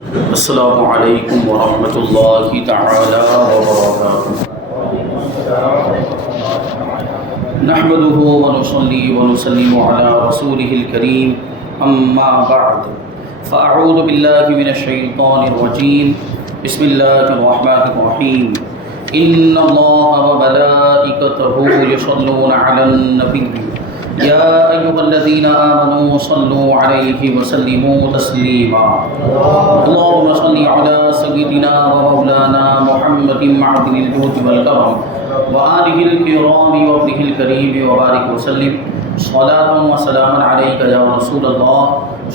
السلام علیکم ورحمۃ اللہ تعالی وبرکاتہ۔ نحمده ونصلي ونسلم على رسوله الكريم اما بعد فاعوذ باللہ من الشیطان الرجیم بسم اللہ الرحمن الرحیم ان اللہ وملائکته یصلون علی النبی یا ایها الذین آمنوا صلوا علیہ وسلموا تسلیما اللهم صل علی سیدنا ومولانا محمد معدن الجود والکرم وآلہ الکرام وابنہ الکریم وبارک وسلم صلاۃ وسلام علیک یا رسول اللہ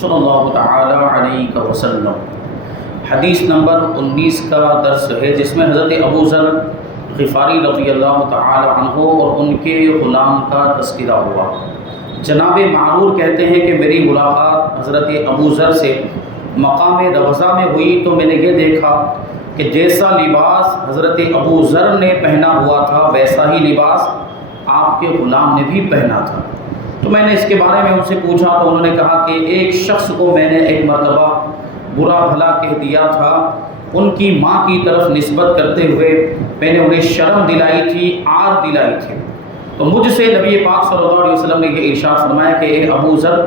صلی اللہ تعالی علیہ وسلم۔ حدیث نمبر 19 کا درس ہے، جس میں حضرت ابو ذر غفاری رضی اللہ تعالی عنہ اور ان کے غلام کا تذکرہ ہوا۔ جناب معرور کہتے ہیں کہ میری ملاقات حضرت ابو ذر سے مقام روضہ میں ہوئی تو میں نے یہ دیکھا کہ جیسا لباس حضرت ابو ذر نے پہنا ہوا تھا ویسا ہی لباس آپ کے غلام نے بھی پہنا تھا۔ تو میں نے اس کے بارے میں ان سے پوچھا تو انہوں نے کہا کہ ایک شخص کو میں نے ایک مرتبہ برا بھلا کہہ دیا تھا، ان کی ماں کی طرف نسبت کرتے ہوئے میں نے انہیں شرم دلائی تھی، عار دلائی تھی۔ تو مجھ سے نبی پاک صلی اللہ علیہ وسلم نے یہ ارشاد فرمایا کہ اے ابو ذر،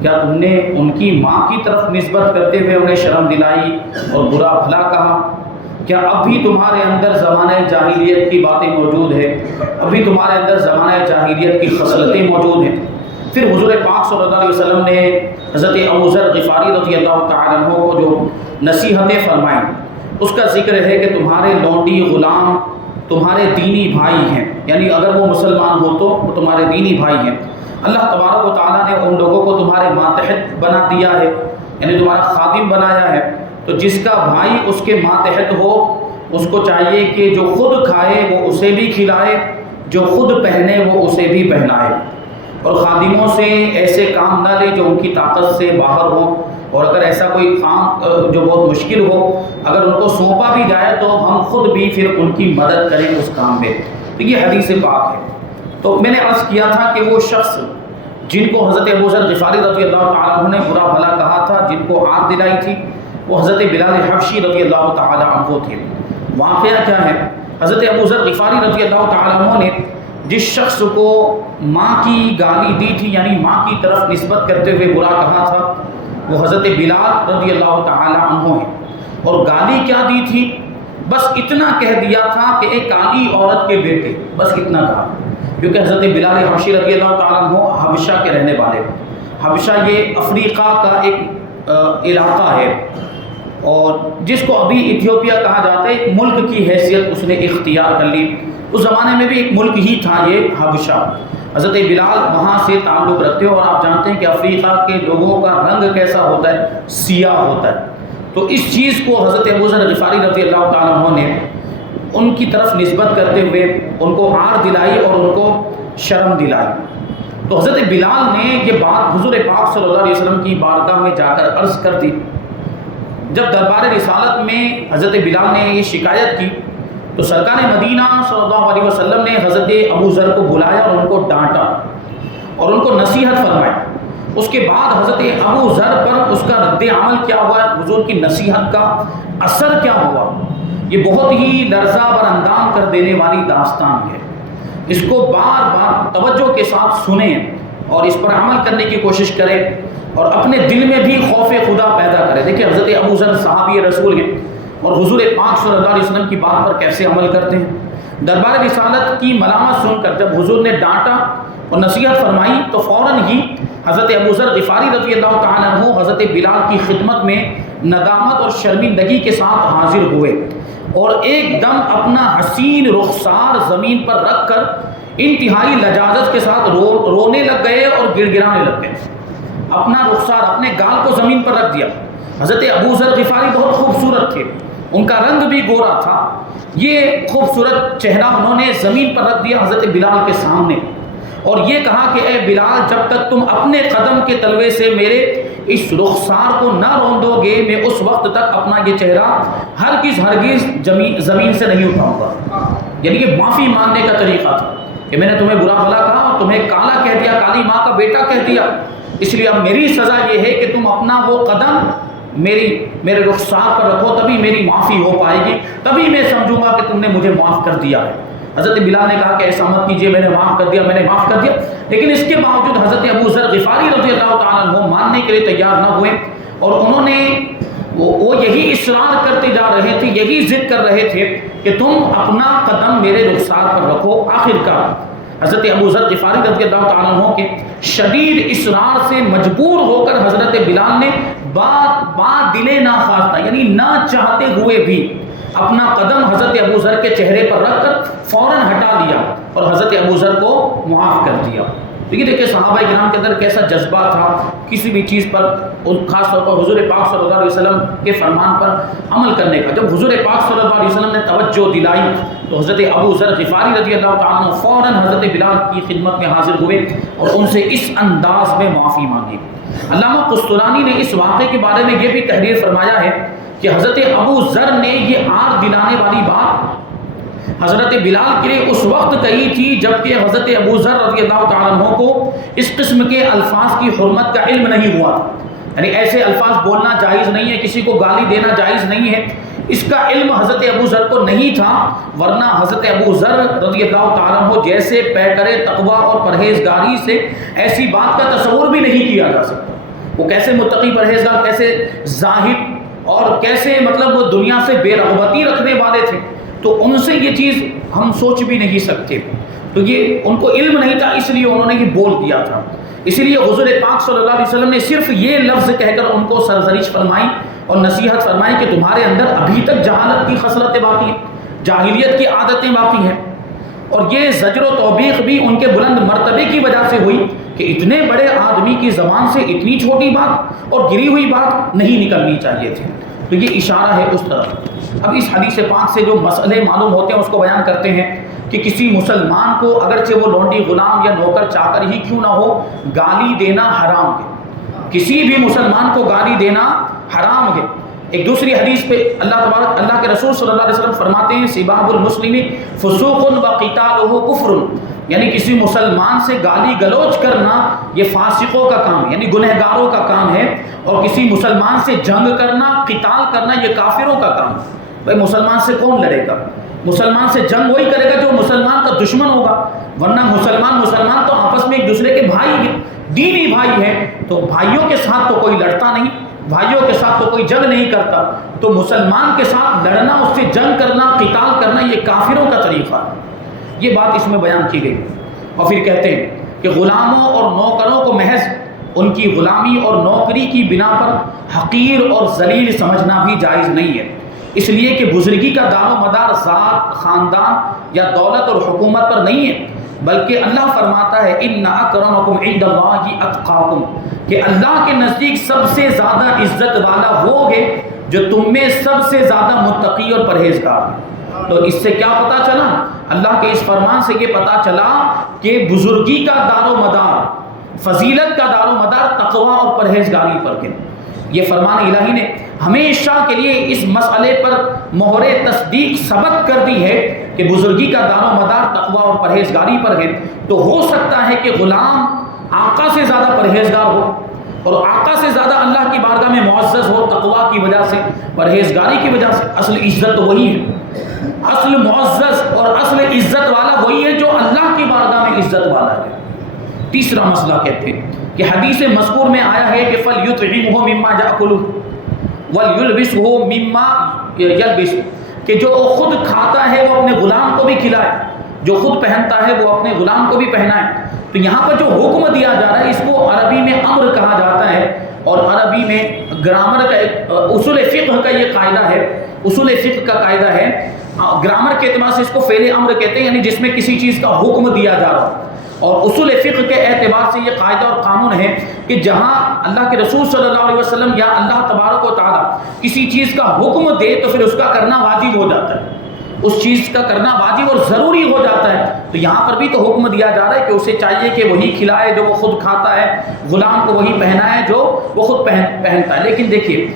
کیا تم نے ان کی ماں کی طرف نسبت کرتے ہوئے انہیں شرم دلائی اور برا بھلا کہا؟ کیا اب بھی تمہارے اندر زمانہ جاہلیت کی باتیں موجود ہیں؟ ابھی تمہارے اندر زمانہ جاہلیت کی خصلتیں موجود ہیں؟ پھر حضور پاک صلی اللہ علیہ وسلم نے حضرت ابو ذر غفاری رضی اللہ تعالیٰ عنہ کو جو نصیحتیں فرمائیں اس کا ذکر ہے کہ تمہارے لونڈی غلام تمہارے دینی بھائی ہیں، یعنی اگر وہ مسلمان ہو تو وہ تمہارے دینی بھائی ہیں۔ اللہ تبارک و تعالیٰ نے ان لوگوں کو تمہارے ماتحت بنا دیا ہے، یعنی تمہارا خادم بنایا ہے، تو جس کا بھائی اس کے ماتحت ہو اس کو چاہیے کہ جو خود کھائے وہ اسے بھی کھلائے، جو خود پہنے وہ اسے بھی پہنائے، اور خادموں سے ایسے کام نہ لے جو ان کی طاقت سے باہر ہوں، اور اگر ایسا کوئی کام جو بہت مشکل ہو اگر ان کو سونپا بھی جائے تو ہم خود بھی پھر ان کی مدد کریں اس کام میں۔ تو یہ حدیث پاک ہے۔ تو میں نے عرض کیا تھا کہ وہ شخص جن کو حضرت ابو ذر غفاری رضی اللہ تعالیٰ عنہ نے برا بھلا کہا تھا، جن کو عار دلائی تھی، وہ حضرت بلال حبشی رضی اللہ تعالیٰ عنہ تھے۔ واقعہ کیا ہے؟ حضرت ابو ذر غفاری رضی اللہ تعالیٰ عنہ نے جس شخص کو ماں کی گالی دی تھی، یعنی ماں کی طرف نسبت کرتے ہوئے برا کہا تھا، وہ حضرت بلال رضی اللہ تعالیٰ عنہ ہیں۔ اور گالی کیا دی تھی؟ بس اتنا کہہ دیا تھا کہ ایک کالی عورت کے بیٹے، بس اتنا کہا، کیونکہ حضرت بلال حبشی رضی اللہ تعالیٰ عنہ حبشہ کے رہنے والے۔ حبشہ یہ افریقہ کا ایک علاقہ ہے، اور جس کو ابھی ایتھیوپیا کہا جاتا ہے، ایک ملک کی حیثیت اس نے اختیار کر لی۔ اس زمانے میں بھی ایک ملک ہی تھا یہ حبشہ۔ حضرت بلال وہاں سے تعلق رکھتے ہیں، اور آپ جانتے ہیں کہ افریقہ کے لوگوں کا رنگ کیسا ہوتا ہے؟ سیاہ ہوتا ہے۔ تو اس چیز کو حضرت ابو ذر غفاری رضی اللہ تعالیٰ عنہ نے ان کی طرف نسبت کرتے ہوئے ان کو عار دلائی اور ان کو شرم دلائی۔ تو حضرت بلال نے یہ بات حضور پاک صلی اللہ علیہ وسلم کی بارگاہ میں جا کر عرض کر دی۔ جب دربار رسالت میں حضرت بلال نے یہ شکایت کی تو سرکار مدینہ صلی اللہ علیہ وسلم نے حضرت ابو ذر کو بلایا اور ان کو ڈانٹا اور ان کو نصیحت فرمائی۔ اس کے بعد حضرت ابو ذر پر اس کا رد عمل کیا ہوا، حضور کی نصیحت کا اثر کیا ہوا، یہ بہت ہی لرزہ بر اندام کر دینے والی داستان ہے۔ اس کو بار بار توجہ کے ساتھ سنیں اور اس پر عمل کرنے کی کوشش کریں، اور اپنے دل میں بھی خوف خدا پیدا کریں۔ دیکھیں حضرت ابو ذر صحابی رسول ہیں، اور حضور پاک صلی اللہ علیہ وسلم کی بات پر کیسے عمل کرتے ہیں۔ دربار رسالت کی ملامت سن کر جب حضور نے ڈانٹا اور نصیحت فرمائی تو فوراً ہی حضرت ابو ذر غفاری رضی اللہ تعالیٰ عنہ حضرت بلال کی خدمت میں ندامت اور شرمندگی کے ساتھ حاضر ہوئے، اور ایک دم اپنا حسین رخسار زمین پر رکھ کر انتہائی لجاجت کے ساتھ رونے لگ گئے اور گڑ گڑانے لگ گئے۔ اپنا رخسار، اپنے گال کو زمین پر رکھ دیا۔ حضرت ابو ذر غفاری بہت خوبصورت تھے، ان کا رنگ بھی گورا تھا، یہ خوبصورت چہرہ انہوں نے زمین پر رکھ دیا حضرت بلال کے سامنے، اور یہ کہا کہ اے بلال، جب تک تم اپنے قدم کے تلوے سے میرے اس رخسار کو نہ روندو گے میں اس وقت تک اپنا یہ چہرہ ہرگز زمین سے نہیں اٹھاؤں گا۔ یعنی یہ معافی مانگنے کا طریقہ تھا کہ میں نے تمہیں برا بھلا کہا اور تمہیں کالا کہہ دیا، کالی ماں کا بیٹا کہہ دیا، اس لیے اب میری سزا یہ ہے کہ تم اپنا وہ قدم میرے رخسار پر رکھو، تبھی میری معافی ہو پائے گی، تبھی میں سمجھوں گا کہ تم نے مجھے معاف کر دیا ہے۔ حضرت بلال نے کہا کہ ایسا مت کیجیے، میں نے معاف کر دیا، میں نے معاف کر دیا۔ لیکن اس کے باوجود حضرت ابو ذر غفاری رضی اللہ تعالیٰ عنہ ماننے کے لیے تیار نہ ہوئے، اور انہوں نے وہ یہی اصرار کرتے جا رہے تھے، یہی ضد کر رہے تھے کہ تم اپنا قدم میرے رخسار پر رکھو۔ آخرکار حضرت ابو ذر غفاری رضی اللہ تعالیٰ عنہ کے شدید اصرار سے مجبور ہو کر حضرت بلال نے با دل ناخواستہ، یعنی نہ چاہتے ہوئے بھی اپنا قدم حضرت ابو ذر کے چہرے پر رکھ کر فوراً ہٹا لیا اور حضرت ابو ذر کو معاف کر دیا۔ تو یہ دیکھیں صحابہ کرام کے اندر کیسا جذبہ تھا کسی بھی چیز پر، خاص طور پر حضور پاک صلی اللہ علیہ وسلم کے فرمان پر عمل کرنے کا۔ جب حضور پاک صلی اللہ علیہ وسلم نے توجہ دلائی تو حضرت ابو ذر غفاری رضی اللہ تعالیٰ عنہ فوراً حضرت بلال کی خدمت میں حاضر ہوئے اور ان سے اس انداز میں معافی مانگی۔ علامہ قسطلانی نے اس واقعے کے بارے میں یہ بھی تحریر فرمایا ہے کہ حضرت ابو ذر نے یہ آر دلانے والی بات حضرت بلال کے لیے اس وقت کہی تھی جبکہ حضرت ابو ذر رضی اللہ تعالیٰ عنہ کو اس قسم کے الفاظ کی حرمت کا علم نہیں ہوا تھا، یعنی ایسے الفاظ بولنا جائز نہیں ہے، کسی کو گالی دینا جائز نہیں ہے، اس کا علم حضرت ابو ذر کو نہیں تھا، ورنہ حضرت ابو ذر رضی اللہ تعالیٰ عنہ جیسے پیکر تقوی اور پرہیزگاری سے ایسی بات کا تصور بھی نہیں کیا جا سکتا۔ وہ کیسے متقی پرہیزگار، کیسے زاہد اور کیسے مطلب وہ دنیا سے بے رغبتی رکھنے والے تھے، تو ان سے یہ چیز ہم سوچ بھی نہیں سکتے۔ تو یہ ان کو علم نہیں تھا، اس لیے انہوں نے یہ بول دیا تھا۔ اسی لیے حضور پاک صلی اللہ علیہ وسلم نے صرف یہ لفظ کہہ کر ان کو سرزنش فرمائی اور نصیحت فرمائی کہ تمہارے اندر ابھی تک جہالت کی خصلتیں باقی ہیں، جاہلیت کی عادتیں باقی ہیں۔ اور یہ زجر و توبیخ بھی ان کے بلند مرتبے کی وجہ سے ہوئی کہ اتنے بڑے آدمی کی زبان سے اتنی چھوٹی بات اور گری ہوئی بات نہیں نکلنی چاہیے تھی۔ تو یہ اشارہ ہے اس طرف۔ اب اس حدیث پاک سے جو مسئلے معلوم ہوتے ہیں اس کو بیان کرتے ہیں کہ کسی مسلمان کو اگرچہ وہ لونڈی غلام یا نوکر چاکر ہی کیوں نہ ہو، گالی دینا حرام ہے، کسی بھی مسلمان کو گالی دینا حرام ہے۔ ایک دوسری حدیث پہ اللہ کے رسول صلی اللہ علیہ وسلم فرماتے ہیں سباب المسلم فسوق و قتالہ کفر، یعنی کسی مسلمان سے گالی گلوچ کرنا یہ فاسقوں کا کام ہے، یعنی گنہگاروں کا کام ہے، اور کسی مسلمان سے جنگ کرنا، قتال کرنا یہ کافروں کا کام ہے۔ بھائی مسلمان سے کون لڑے گا؟ مسلمان سے جنگ وہی کرے گا جو مسلمان کا دشمن ہوگا، ورنہ مسلمان تو آپس میں ایک دوسرے کے بھائی ہیں، دینی بھائی ہیں، تو بھائیوں کے ساتھ تو کوئی لڑتا نہیں، بھائیوں کے ساتھ تو کوئی جنگ نہیں کرتا، تو مسلمان کے ساتھ لڑنا، اس سے جنگ کرنا، قتال کرنا یہ کافروں کا طریقہ ہے۔ یہ بات اس میں بیان کی گئی۔ اور پھر کہتے ہیں کہ غلاموں اور نوکروں کو محض ان کی غلامی اور نوکری کی بنا پر حقیر اور ذلیل سمجھنا بھی جائز نہیں ہے، اس لیے کہ بزرگی کا دار و مدار ذات، خاندان یا دولت اور حکومت پر نہیں ہے، بلکہ اللہ فرماتا ہے ان اکرمکم عند اللہ اتقاکم، کہ اللہ کے نزدیک سب سے زیادہ عزت والا وہ ہے جو تم میں سب سے زیادہ متقی اور پرہیزگار ہے۔ تو اس سے کیا پتا چلا؟ اللہ کے اس فرمان سے یہ پتا چلا کہ بزرگی کا دار و مدار، فضیلت کا دار و مدار تقوی اور پرہیزگاری پر ہے۔ یہ فرمان الہی نے ہمیشہ کے لیے اس مسئلے پر مہر تصدیق ثبت کر دی ہے کہ بزرگی کا دار و مدار تقوی اور پرہیزگاری پر ہے۔ تو ہو سکتا ہے کہ غلام آقا سے زیادہ پرہیزگار ہو اور آقا سے زیادہ اللہ کی بارگاہ میں معزز ہو، تقوی کی وجہ سے، پرہیزگاری کی وجہ سے۔ اصل عزت تو وہی ہے، اصل معزز اور اصل عزت والا وہی ہے جو اللہ کی بارگاہ میں عزت والا ہے۔ تیسرا مسئلہ کہتے ہیں کہ حدیث مذکور میں آیا ہے کہ فَلْيُطْعِمْهُ مِمَّا يَأْكُلُ وَلْيُلْبِسْهُ مِمَّا يَلْبِسُ، کہ جو خود کھاتا ہے وہ اپنے غلام کو بھی کھلائے، جو خود پہنتا ہے وہ اپنے غلام کو بھی پہنائے۔ تو یہاں پر جو حکم دیا جا رہا ہے اس کو عربی میں امر کہا جاتا ہے، اور عربی میں گرامر کا ایک اصول فقہ کا یہ قاعدہ ہے، اصول فقہ کا قاعدہ ہے، گرامر کے اعتبار سے اس کو فعل امر کہتے ہیں، یعنی جس میں کسی چیز کا حکم دیا جا رہا ہو۔ اور اصول فقہ کے اعتبار سے یہ قاعدہ اور قانون ہے کہ جہاں اللہ کے رسول صلی اللہ علیہ وسلم یا اللہ تبارک و تعالی کسی چیز کا حکم دے تو پھر اس کا کرنا واجب ہو جاتا ہے، اس چیز کا کرنا واجب اور ضروری ہو جاتا ہے۔ تو یہاں پر بھی تو حکم دیا جا رہا ہے کہ اسے چاہیے کہ وہی کھلائے جو وہ خود کھاتا ہے، غلام کو وہی پہنائے جو وہ خود پہنتا ہے۔ لیکن دیکھیے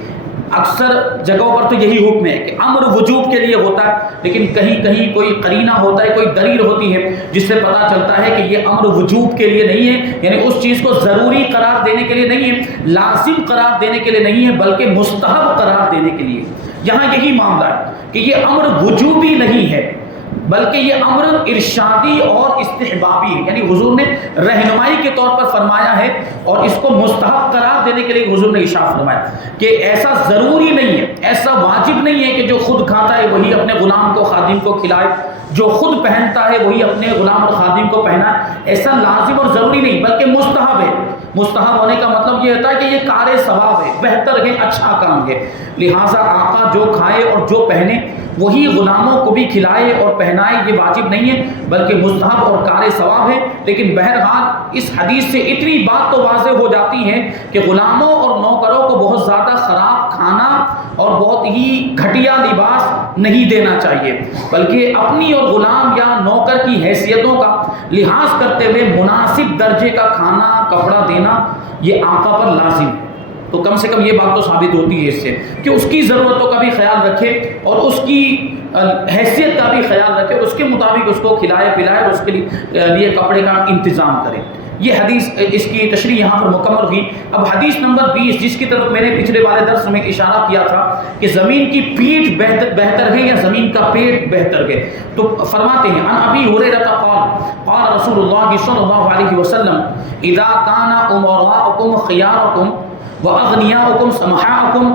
اکثر جگہوں پر تو یہی حکم ہے کہ امر وجوب کے لیے ہوتا ہے، لیکن کہیں کہیں کوئی قرینہ ہوتا ہے، کوئی دلیل ہوتی ہے جس سے پتہ چلتا ہے کہ یہ امر وجوب کے لیے نہیں ہے، یعنی اس چیز کو ضروری قرار دینے کے لیے نہیں ہے، لازم قرار دینے کے لیے نہیں ہے، بلکہ مستحب قرار دینے کے لیے۔ یہاں یہی معاملہ ہے کہ یہ امر وجوبی نہیں ہے، بلکہ یہ امر ارشادی اور استحبابی ہے، یعنی حضور نے رہنمائی کے طور پر فرمایا ہے اور اس کو مستحب قرار دینے کے لیے حضور نے ارشاد فرمایا کہ ایسا ضروری نہیں ہے، ایسا واجب نہیں ہے کہ جو خود کھاتا ہے وہی اپنے غلام کو خادم کو کھلائے، جو خود پہنتا ہے وہی اپنے غلام اور خادم کو پہنائے، ایسا لازم اور ضروری نہیں بلکہ مستحب ہے۔ مستحب ہونے کا مطلب یہ ہوتا ہے کہ یہ کار ثواب ہے، بہتر ہے، اچھا کام ہے، لہٰذا آقا جو کھائے اور جو پہنے وہی غلاموں کو بھی کھلائے اور پہنائے، یہ واجب نہیں ہے بلکہ مستحب اور کار ثواب ہے۔ لیکن بہرحال اس حدیث سے اتنی بات تو واضح ہو جاتی ہے کہ غلاموں اور نوکروں کو بہت زیادہ خراب کھانا اور بہت ہی گھٹیا لباس نہیں دینا چاہیے، بلکہ اپنی اور غلام یا نوکر کی حیثیتوں کا لحاظ کرتے ہوئے مناسب درجے کا کھانا کپڑا دینا یہ آقا پر لازم ہے۔ تو کم سے کم یہ بات تو ثابت ہوتی ہے اس سے کہ اس کی ضرورتوں کا بھی خیال رکھے اور اس کی حیثیت کا بھی خیال رکھے اور اس کے مطابق اس کو کھلائے پلائے اور اس کے لیے کپڑے کا انتظام کرے۔ یہ حدیث اس کی تشریح یہاں پر مکمل ہوئی۔ اب حدیث نمبر 20 جس کی طرف میں نے پچھلے والے درس میں اشارہ کیا تھا کہ زمین کی پیٹھ بہتر ہے یا زمین کا پیٹ بہتر ہے، تو فرماتے ہیں عن ابی ہریرہ قال قال رسول اللہ صلی اللہ علیہ وسلم اذا كان امراؤكم خياركم واغنياؤكم سمحاءكم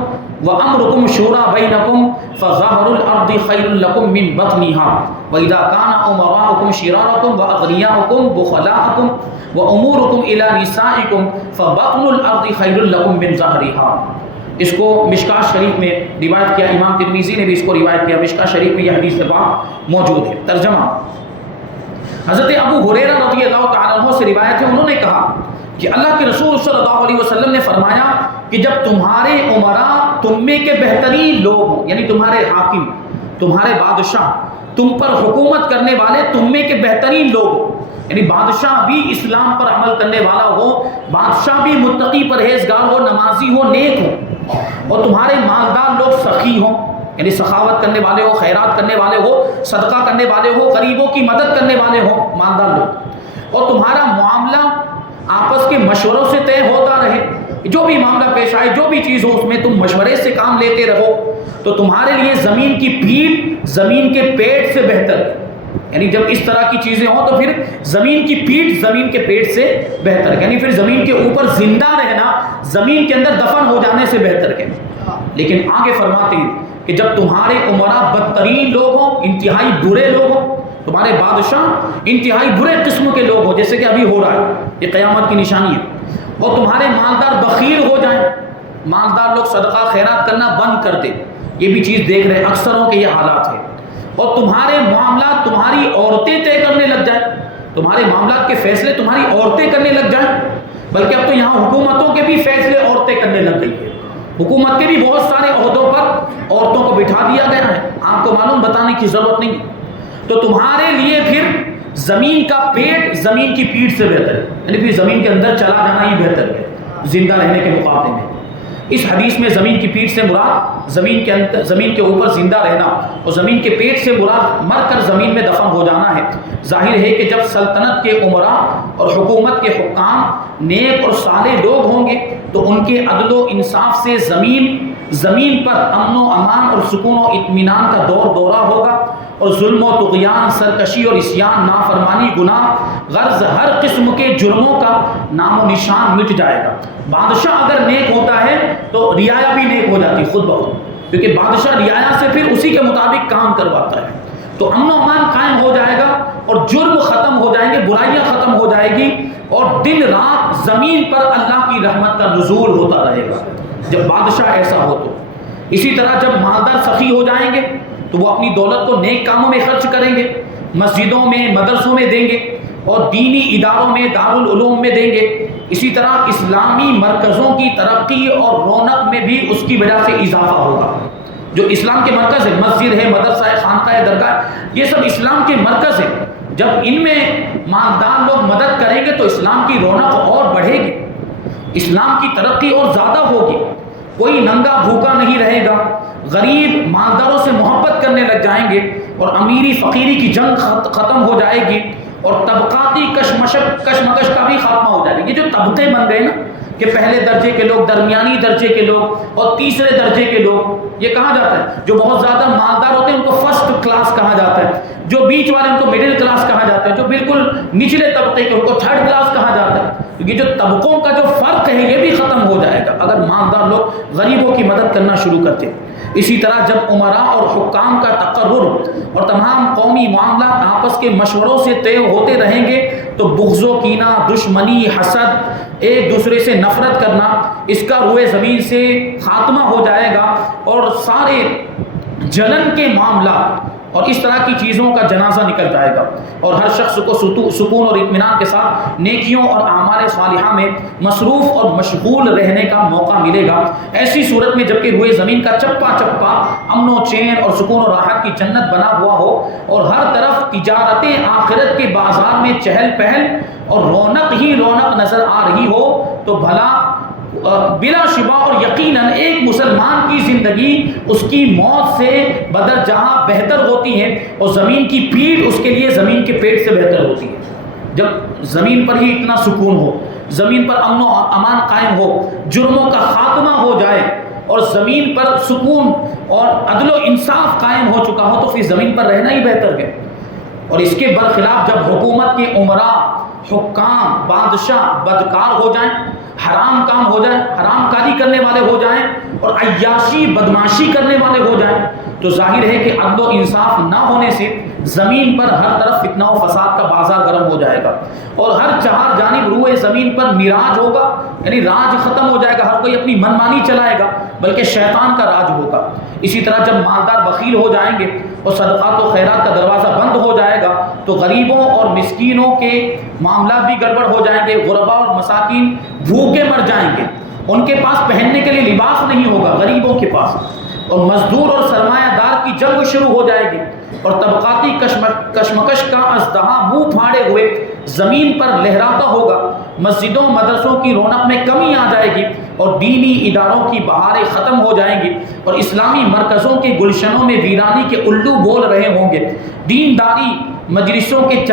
وامركم شورى بينكم فظهر الارض خير لكم من بطنها واذا كان امراؤكم شراركم واغنياؤكم بخلاءكم واموركم الى نسائكم فبطن الارض خير لكم من ظهرها۔ اس کو مشکاۃ شریف میں روایت کیا، امام ترمذی نے بھی اس کو روایت کیا، مشکاۃ شریف میں یہ حدیث پاک موجود ہے۔ ترجمہ حضرت ابو ہریرہ رضی اللہ تعالیٰ عنہ سے روایت ہے، انہوں نے کہا کہ اللہ کے رسول صلی اللہ علیہ وسلم نے فرمایا کہ جب تمہارے عمراء تم میں کے بہترین لوگ ہوں، یعنی تمہارے حاکم، تمہارے بادشاہ، تم پر حکومت کرنے والے تم میں کے بہترین لوگ ہوں، یعنی بادشاہ بھی اسلام پر عمل کرنے والا ہو، بادشاہ بھی متقی پرہیزگار ہو، نمازی ہو، نیک ہو، اور تمہارے مالدار لوگ سخی ہوں، یعنی سخاوت کرنے والے ہو، خیرات کرنے والے ہو، صدقہ کرنے والے ہو، غریبوں کی مدد کرنے والے ہو، مالدار لوگ، اور تمہارا معاملہ آپس کے مشوروں سے طے ہوتا رہے، جو بھی معاملہ پیش آئے، جو بھی چیز ہو اس میں تم مشورے سے کام لیتے رہو، تو تمہارے لیے زمین کی پیٹھ زمین کے پیٹ سے بہتر ہے۔ یعنی جب اس طرح کی چیزیں ہوں تو پھر زمین کی پیٹھ زمین کے پیٹ سے بہتر ہے، یعنی پھر زمین کے اوپر زندہ رہنا زمین کے اندر دفن ہو جانے سے بہتر ہے۔ لیکن آگے فرماتے ہیں کہ جب تمہارے عمراء بدترین لوگ ہوں، انتہائی برے لوگ ہوں، تمہارے بادشاہ انتہائی برے قسم کے لوگ ہوں، جیسے کہ ابھی ہو رہا ہے، یہ قیامت کی نشانی ہے، اور تمہارے مالدار بخیل ہو جائیں، مالدار لوگ صدقہ خیرات کرنا بند کر دیں، یہ بھی چیز دیکھ رہے ہیں اکثروں کے یہ حالات ہیں، اور تمہارے معاملات تمہاری عورتیں طے کرنے لگ جائیں، تمہارے معاملات کے فیصلے تمہاری عورتیں کرنے لگ جائیں، بلکہ اب تو یہاں حکومتوں کے بھی فیصلے عورتیں کرنے لگ گئی ہیں، حکومت کے بھی بہت سارے عہدوں پر عورتوں کو بٹھا دیا گیا ہے، آپ کو معلوم بتانے کی ضرورت نہیں، تو تمہارے لیے پھر زمین کا پیٹ زمین کی پیٹھ سے بہتر ہے، یعنی پھر زمین کے اندر چلا جانا ہی بہتر ہے زندہ رہنے کے مقابلے میں۔ اس حدیث میں زمین کی پیٹھ سے مراد زمین کے اوپر زندہ رہنا، اور زمین کے پیٹ سے مراد مر کر زمین میں دفن ہو جانا ہے۔ ظاہر ہے کہ جب سلطنت کے عمراء اور حکومت کے حکام نیک اور صالح لوگ ہوں گے تو ان کے عدل و انصاف سے زمین پر امن و امان اور سکون و اطمینان کا دورہ ہوگا، اور ظلم و طغیان، سرکشی اور عصیان، نافرمانی، گناہ، غرض ہر قسم کے جرموں کا نام و نشان مٹ جائے گا۔ بادشاہ اگر نیک ہوتا ہے تو رعایا بھی نیک ہو جاتی خود بخود، کیونکہ بادشاہ رعایا سے پھر اسی کے مطابق کام کرواتا ہے، تو امن و امان قائم ہو جائے گا اور جرم ختم ہو جائیں گے، برائیاں ختم ہو جائے گی، اور دن رات زمین پر اللہ کی رحمت کا نزول ہوتا رہے گا جب بادشاہ ایسا ہو تو۔ اسی طرح جب مالدار سخی ہو جائیں گے تو وہ اپنی دولت کو نیک کاموں میں خرچ کریں گے، مسجدوں میں، مدرسوں میں دیں گے، اور دینی اداروں میں، دارالعلوم میں دیں گے۔ اسی طرح اسلامی مرکزوں کی ترقی اور رونق میں بھی اس کی وجہ سے اضافہ ہوگا۔ جو اسلام کے مرکز ہے، مسجد ہے، مدرسہ ہے، خانقاہ، درگاہ، یہ سب اسلام کے مرکز ہیں، جب ان میں مالدار لوگ مدد کریں گے تو اسلام کی رونق اور بڑھے گی، اسلام کی ترقی اور زیادہ ہوگی، کوئی ننگا بھوکا نہیں رہے گا، غریب مالداروں سے محبت کرنے لگ جائیں گے، اور امیری فقیری کی جنگ ختم ہو جائے گی، اور طبقاتی کشمکش کا بھی خاتمہ ہو جائے گا۔ یہ جو طبقے بن گئے نا کہ پہلے درجے کے لوگ، درمیانی درجے کے لوگ اور تیسرے درجے کے لوگ، یہ کہا جاتا ہے جو بہت زیادہ مالدار ہوتے ہیں ان کو فرسٹ کلاس کہا جاتا ہے، جو بیچ والے ان کو مڈل کلاس کہا جاتا ہے، جو بالکل نچلے طبقے کے ان کو تھرڈ کلاس کہا جاتا ہے۔ یہ جو طبقوں کا جو فرق ہے یہ بھی ختم ہو جائے گا اگر مالدار لوگ غریبوں کی مدد کرنا شروع کرتے۔ اسی طرح جب امراء اور حکام کا تقرر اور تمام قومی معاملات آپس کے مشوروں سے طے ہوتے رہیں گے تو بغض و کینہ، دشمنی، حسد، ایک دوسرے سے نفرت کرنا، اس کا روئے زمین سے خاتمہ ہو جائے گا، اور سارے جلن کے معاملات اور اس طرح کی چیزوں کا جنازہ نکل جائے گا، اور ہر شخص کو سکون اور اطمینان کے ساتھ نیکیوں اور اعمال صالحہ میں مصروف اور مشغول رہنے کا موقع ملے گا۔ ایسی صورت میں جبکہ روئے زمین کا چپا چپا امن و چین اور سکون و راحت کی جنت بنا ہوا ہو، اور ہر طرف تجارت آخرت کے بازار میں چہل پہل اور رونق ہی رونق نظر آ رہی ہو، تو بھلا بلا شبہ اور یقیناً ایک مسلمان کی زندگی اس کی موت سے بدر جہاں بہتر ہوتی ہے، اور زمین کی پیٹھ اس کے لیے زمین کے پیٹ سے بہتر ہوتی ہے۔ جب زمین پر ہی اتنا سکون ہو، زمین پر امن و امان قائم ہو، جرموں کا خاتمہ ہو جائے، اور زمین پر سکون اور عدل و انصاف قائم ہو چکا ہو، تو پھر زمین پر رہنا ہی بہتر ہے۔ اور اس کے برخلاف جب حکومت کے امراء، حکام، بادشاہ بدکار ہو جائیں، حرام کام ہو جائیں، حرام کاری کرنے والے ہو جائیں، اور عیاشی بدماشی کرنے والے ہو جائیں، تو ظاہر ہے کہ عدل و انصاف نہ ہونے سے زمین پر ہر طرف فتنہ و فساد کا بازار گرم ہو جائے گا، اور ہر چہار جانب روئے زمین پر نراج ہوگا، یعنی راج ختم ہو جائے گا، ہر کوئی اپنی منمانی چلائے گا، بلکہ شیطان کا راج ہوگا۔ اسی طرح جب مالدار بخیل ہو جائیں گے اور صدقات و خیرات کا دروازہ بند ہو جائے گا، تو غریبوں اور مسکینوں کے معاملات بھی گڑبڑ ہو جائیں گے، غربا اور مساکین بھوکے مر جائیں گے، ان کے پاس پہننے کے لیے لباس نہیں ہوگا غریبوں کے پاس، اور مزدور اور سرمایہ دار کی جنگ شروع ہو جائے گی، اور طبقاتی کشمکش کا ازدہا منہ پھاڑے ہوئے زمین پر لہراتا ہوگا، مسجدوں مدرسوں کی رونق میں کمی آ جائے گی، اور دینی اداروں کی بہاریں ختم ہو جائیں گی، اور اسلامی مرکزوں کے گلشنوں میں ویرانی کے الو بول رہے ہوں گے، دیندار مجلسوں کے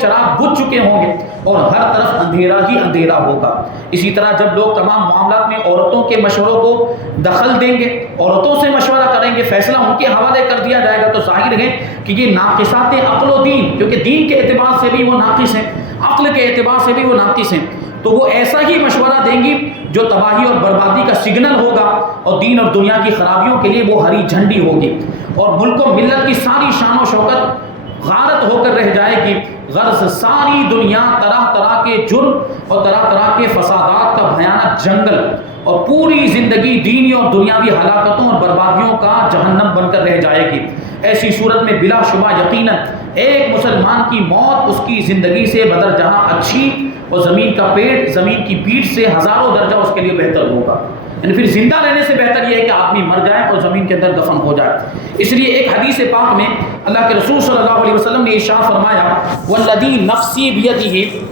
چراغ بجھ چکے ہوں گے، اور ہر طرف اندھیرا ہی اندھیرا ہوگا۔ اسی طرح جب لوگ تمام معاملات میں عورتوں کے مشوروں کو دخل دیں گے، عورتوں سے مشورہ کریں گے، فیصلہ ان کے حوالے کر دیا جائے گا، تو ظاہر ہے کہ یہ ناقصات عقل و دین، کیونکہ دین کے اعتبار سے بھی وہ ناقص ہیں، عقل کے اعتبار سے بھی وہ ناقص ہیں، تو وہ ایسا ہی مشورہ دیں گی جو تباہی اور بربادی کا سگنل ہوگا، اور دین اور دنیا کی خرابیوں کے لیے وہ ہری جھنڈی ہوگی، اور ملک و ملت کی ساری شان و شوکت غارت ہو کر رہ جائے گی۔ غرض ساری دنیا طرح طرح کے جرم اور طرح طرح کے فسادات کا بھیانک جنگل، اور پوری زندگی دینی اور دنیاوی ہلاکتوں اور بربادیوں کا جہنم بن کر رہ جائے گی۔ ایسی صورت میں بلا شبہ یقیناً ایک مسلمان کی موت اس کی زندگی سے بدر جہاں اچھی، اور زمین کا پیٹ زمین کی پیٹھ سے ہزاروں درجہ اس کے لیے بہتر ہوگا۔ یعنی پھر زندہ رہنے سے بہتر یہ ہے کہ آدمی مر جائے اور زمین کے اندر دفن ہو جائے۔ اس لیے ایک حدیث پاک میں اللہ کے رسول صلی اللہ علیہ وسلم نے ارشاد فرمایا، والذی نفسی بیدہ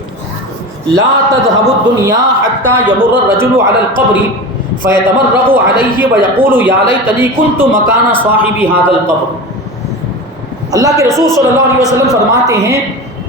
لا تذهب الدنيا حتى يمر الرجل على القبر فيتمرغ عليه ويقول يا ليتني كنت مكان صاحب هذا القبر۔ اللہ کے رسول صلی اللہ علیہ وسلم فرماتے ہیں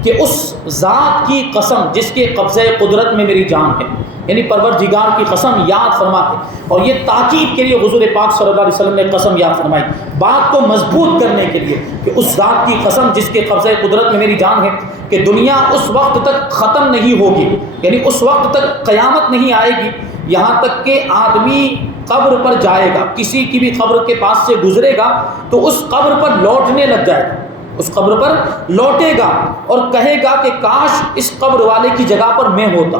کہ اس ذات کی قسم جس کے قبضہ قدرت میں میری جان ہے، یعنی پروردگار کی قسم یاد فرماتے، اور یہ تاکید کے لیے حضور پاک صلی اللہ علیہ وسلم نے قسم یاد فرمائی، بات کو مضبوط کرنے کے لیے کہ اس ذات کی قسم جس کے قبضہ قدرت میں میری جان ہے کہ دنیا اس وقت تک ختم نہیں ہوگی، یعنی اس وقت تک قیامت نہیں آئے گی یہاں تک کہ آدمی قبر پر جائے گا، کسی کی بھی قبر کے پاس سے گزرے گا تو اس قبر پر لوٹنے لگ جائے گا، اس قبر پر لوٹے گا اور کہے گا کہ کاش اس قبر والے کی جگہ پر میں ہوتا۔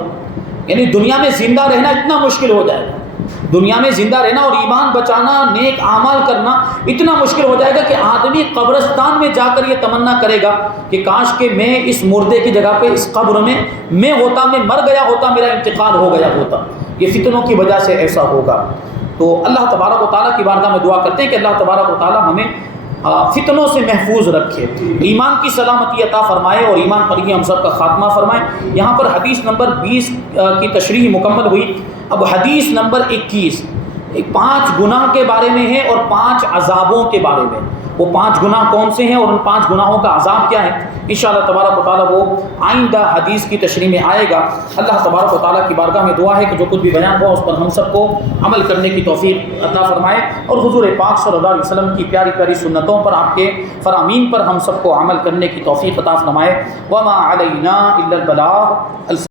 یعنی دنیا میں زندہ رہنا اتنا مشکل ہو جائے گا، دنیا میں زندہ رہنا اور ایمان بچانا، نیک اعمال کرنا اتنا مشکل ہو جائے گا کہ آدمی قبرستان میں جا کر یہ تمنا کرے گا کہ کاش کہ میں اس مردے کی جگہ پہ اس قبر میں ہوتا، میں مر گیا ہوتا، میرا انتقال ہو گیا ہوتا۔ یہ فتنوں کی وجہ سے ایسا ہوگا۔ تو اللہ تبارک و تعالیٰ کی بارگاہ میں دعا کرتے ہیں کہ اللہ تبارک و تعالیٰ ہمیں فتنوں سے محفوظ رکھے، ایمان کی سلامتی عطا فرمائے اور ایمان پر ہی ہم سب کا خاتمہ فرمائے۔ یہاں پر حدیث نمبر 20 کی تشریح مکمل ہوئی۔ اب حدیث نمبر 21 پانچ گناہ کے بارے میں ہے اور 5 عذابوں کے بارے میں۔ وہ 5 گناہ کون سے ہیں اور ان 5 گناہوں کا عذاب کیا ہے، انشاءاللہ تبارک و تعالیٰ وہ آئندہ حدیث کی تشریح میں آئے گا۔ اللہ تبارک و تعالیٰ کی بارگاہ میں دعا ہے کہ جو کچھ بھی بیان ہوا اس پر ہم سب کو عمل کرنے کی توفیق عطا فرمائے، اور حضور پاک صلی اللہ علیہ وسلم کی پیاری پیاری سنتوں پر، آپ کے فرامین پر ہم سب کو عمل کرنے کی توفیق عطا فرمائے۔ وما علینا الا البلاغ۔